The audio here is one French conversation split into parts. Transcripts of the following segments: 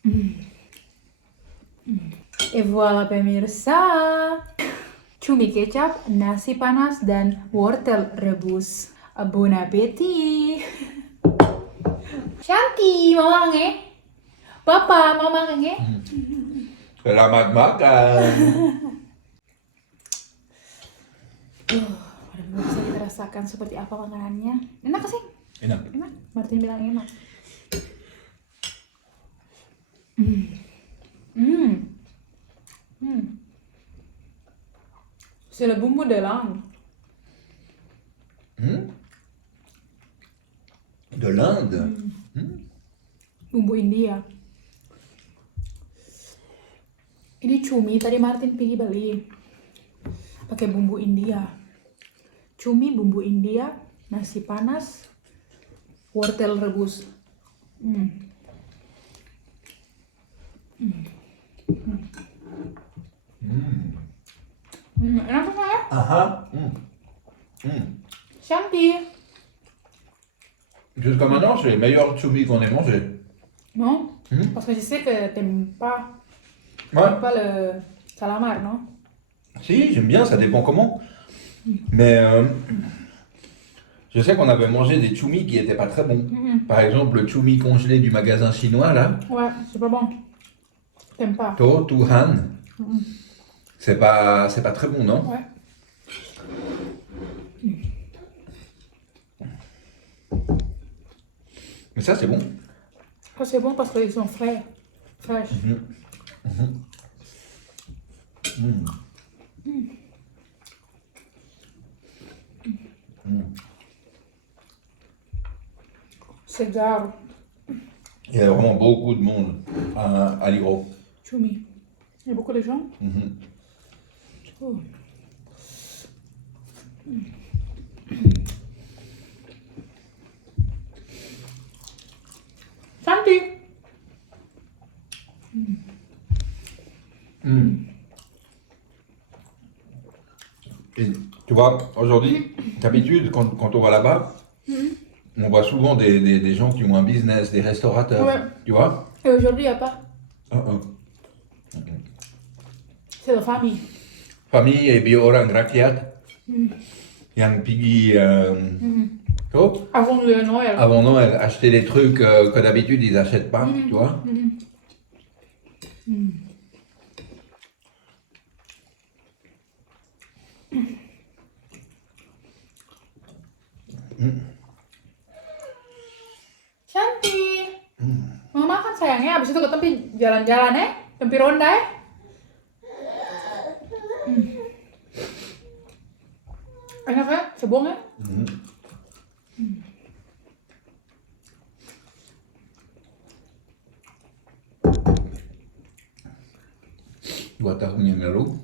Et voilà pemirsa, cumi kecap, nasi panas, dan wortel rebus. Bon appétit! Shanti, mau makan nggak? Papa, mau makan nggak? Selamat makan. Udah bisa kita rasakan seperti apa makanannya. Enak sih? Enak. Enak. Martin bilang enak. C'est le bumbu de l'Inde. De l'Inde. Bumbu India. Ini cumi tadi Martin pergi beli. Pakai bumbu India. Cumi, bumbu India, nasi panas, wortel rebus. Enak kan ya? Aha. Shanti. Jusqu'à maintenant, c'est les meilleurs choumi qu'on ait mangé. Non? Parce que je sais que t'aimes pas Ouais. le calamar, non? Si, j'aime bien, ça dépend comment. Mais je sais qu'on avait mangé des choumi qui étaient pas très bons. Par exemple, le choumi congelé du magasin chinois, là. Ouais, c'est pas bon. T'aimes pas? To, Tu Han. C'est pas très bon, non? Ouais. Mais ça, c'est bon. Ça, c'est bon parce qu'ils sont frais. Fraîches. C'est gare. Il y a vraiment beaucoup de monde à Ligro. Choumi. Il y a beaucoup de gens. Oh. Santi. Et tu vois, aujourd'hui, d'habitude, quand on va là-bas, on voit souvent des gens qui ont un business, des restaurateurs, Ouais. tu vois. Et aujourd'hui, il n'y a pas. C'est la famille. Famille et puis orang rakyat yang pergi tu vois, Avant le Noël. avant Noël, acheter des trucs que d'habitude ils n'achètent pas, tu vois. Shanti. Mau makan sayangnya, abis itu ke tempat jalan-jalan ya. Tempat ronda ya. Enak ya? Cebong ya? Dua tahun yang lalu,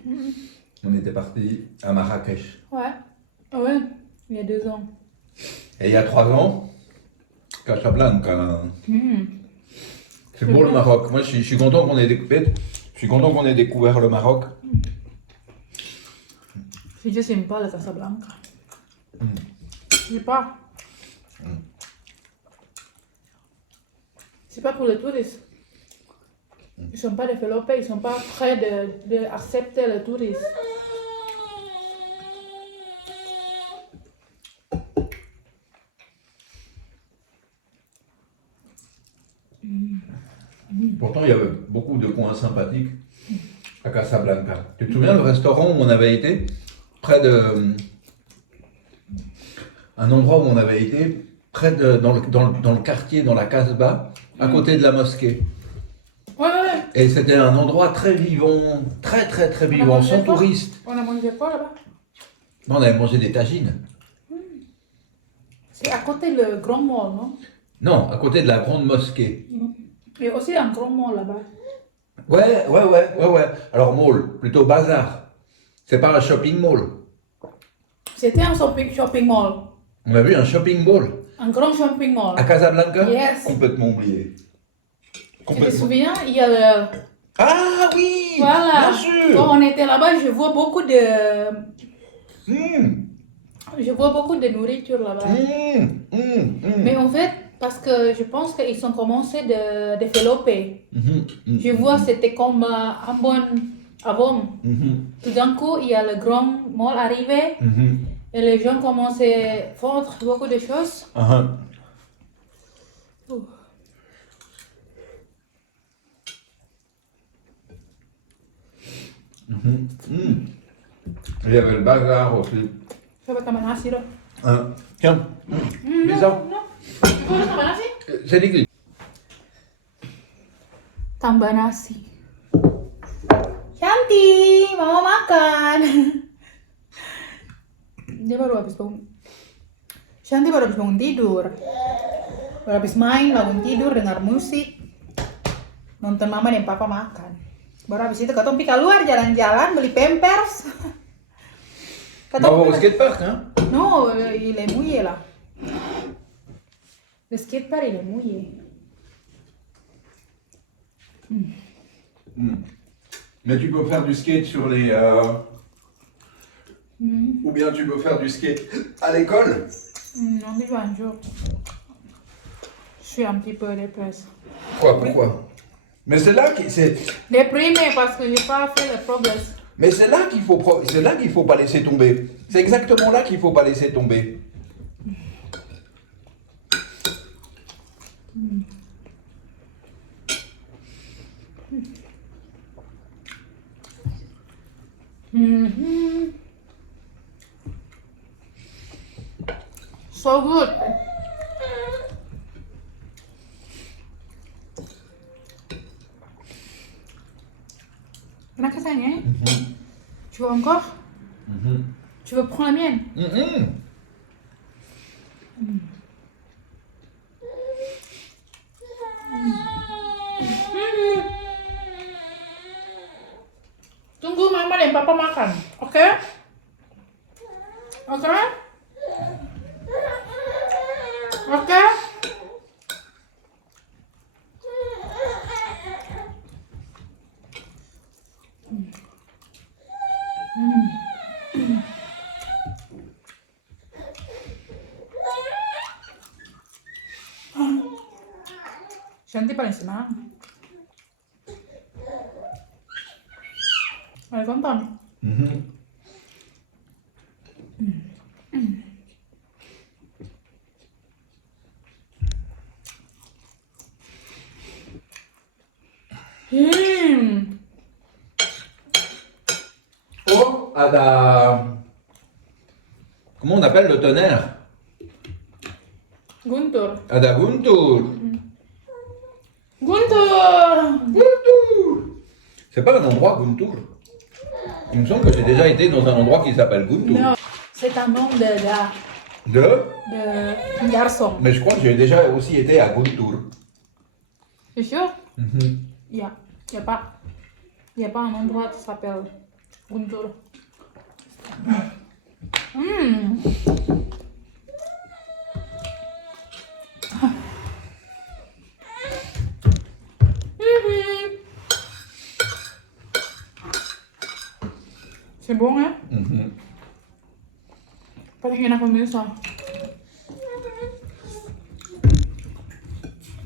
on était parti à Marrakech. Ouais. Ah ouais, il y a 2 ans. Et il y a 3 ans, Casablanca. C'est beau le Maroc. Moi, je suis content qu'on ait découvert. Je suis content qu'on ait découvert le Maroc. C'est juste sympa le Casablanca. C'est pas. C'est pas pour les touristes. Ils sont pas développés, ils sont pas prêts de accepter les touristes. Pourtant, il y avait beaucoup de coins sympathiques à Casablanca. Tu te souviens le restaurant où on avait été? Près de. Un endroit où on avait été, dans le quartier, dans la Casbah, à côté de la mosquée. Ouais, ouais. Et c'était un endroit très vivant, très très très vivant, sans touristes. On a mangé quoi là-bas? On avait mangé des tagines. C'est à côté le grand mall, non? Non, à côté de la grande mosquée. Il y a aussi un grand mall là-bas. Ouais. Alors mall, plutôt bazar. C'est pas un shopping mall. C'était un shopping mall. On a vu un shopping mall Un grand shopping mall. à Casablanca. Yes. Complètement oublié. Tu te souviens, il y a le... Ah oui, Voilà. bien sûr. Quand on était là-bas, je vois beaucoup de... Je vois beaucoup de nourriture là-bas. Mais en fait, Parce que je pense qu'ils ont commencé de développer. Je vois c'était comme un bon avant. Tout d'un coup, il y a le grand mall arrivé et les gens commençaient à vendre beaucoup de choses. Il y avait le bazar aussi. Je vais tomber nasi là. Tiens, Non, ça. non. Tu veux tambah nasi? C'est l'église. Tambah nasi. Shanti, mama makan. Dia baru habis bangun. Shanti baru habis bangun tidur. Baru habis main, bangun tidur, dengar musik. Nonton mama dan papa makan. Baru habis itu katong pergi keluar jalan-jalan beli pampers. Au skatepark, hein? Non, il est mouillé là. Le skatepark il est mouillé. Mais tu peux faire du skate sur les... Ou bien tu peux faire du skate à l'école. Non, mais un jour. Je suis un petit peu dépressée. Pourquoi? Mais c'est là qui... Déprimée parce que j'ai pas fait le progrès. Mais c'est là qu'il faut, c'est là qu'il faut pas laisser tomber. C'est exactement là qu'il faut pas laisser tomber. So good. Enak rasanya. Tu veux encore? Tu veux prendre la mienne? Tunggu mama dan papa makan, oke? Oke? Oke? Shanti paling senang. Mari tonton. Oh, comment on appelle le tonnerre? Guntur. Ada Guntur. Guntur. Guntur. C'est pas un endroit Guntur. Il me semble que j'ai déjà été dans un endroit qui s'appelle Guntur. Non, c'est un nom de garçon. Mais je crois que j'ai déjà aussi été à Guntur. C'est sûr? Il y a pas un endroit qui s'appelle Guntur. C'est bon, hein? Paling enak pemirsa.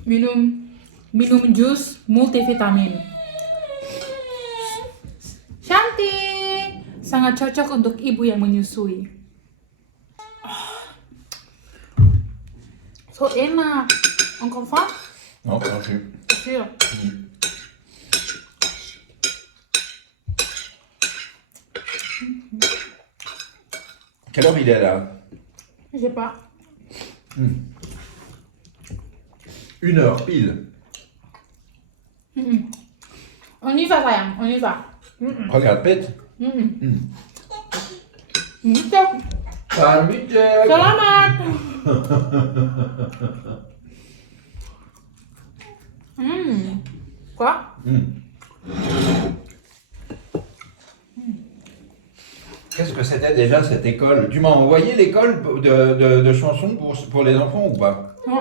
Minum jus multivitamin. Shanti, sangat cocok untuk ibu yang menyusui. So enak. Encore faim? Non, merci. Sûr. Quelle heure il est là? Je sais pas. 1h pile. On y va sayang, on y va. Regarde, pète. Salut, Jack. Selamat. Quoi? Qu'est-ce que c'était déjà cette école? Tu m'as envoyé l'école de chansons pour les enfants ou pas? Non.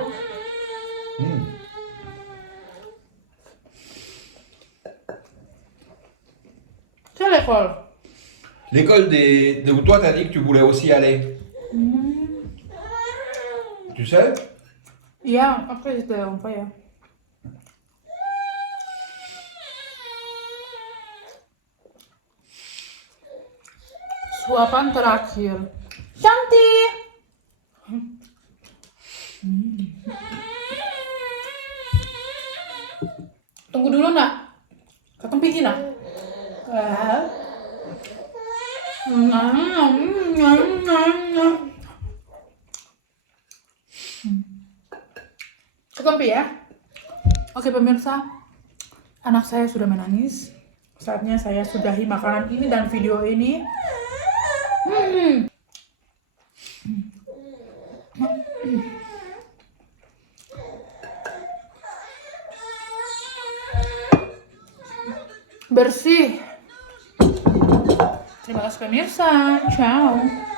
C'est l'école. L'école où toi t'as dit que tu voulais aussi aller. Tu sais? Ya, aku sudah lupa ya. Suapan terakhir. Cantik. Tunggu dulu nak. Kakak bikin nak. Ketompi ya. Oke pemirsa, anak saya sudah menangis. Saatnya saya sudahi makanan ini dan video ini. Bersih. Terima kasih pemirsa. Ciao.